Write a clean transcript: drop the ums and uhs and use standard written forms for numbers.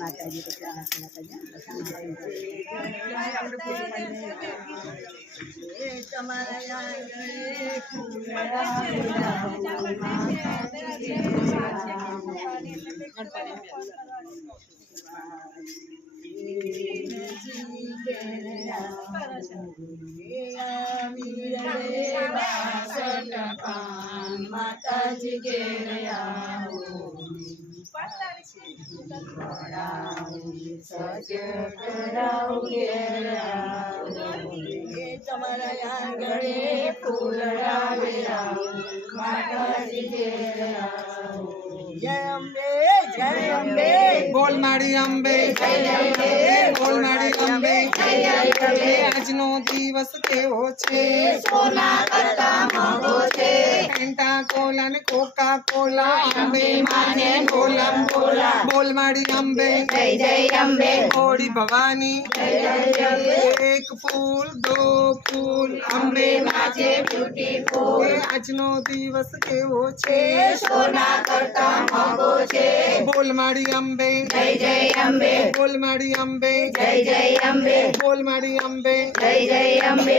માતાજી તો પ્રાર્થના माताजी के તમારા આંગણે ફૂલ આવેલા માતાજી કે જય અંબે બોલ માડી અંબે બોલ માડી અંબે આજનો દિવસ કેવો છે સોના કરતા મોંઘો છે ફેન્ટા કોલા ને કોકા કોલા અંબે માને બોલમ બોલા બોલ માડી અંબે જય જય અંબે બોડી ભવાની જય જય એક ફૂલ દો ફૂલ અંબે માજે બ્યુટીફુલ આજનો દિવસ કેવો છે સોના કરતા મોંઘો છે બોલ માડી અંબે જય જય અંબે બોલ માડી અંબે જય જય અંબે બોલ માડી અંબે જય જય અંબે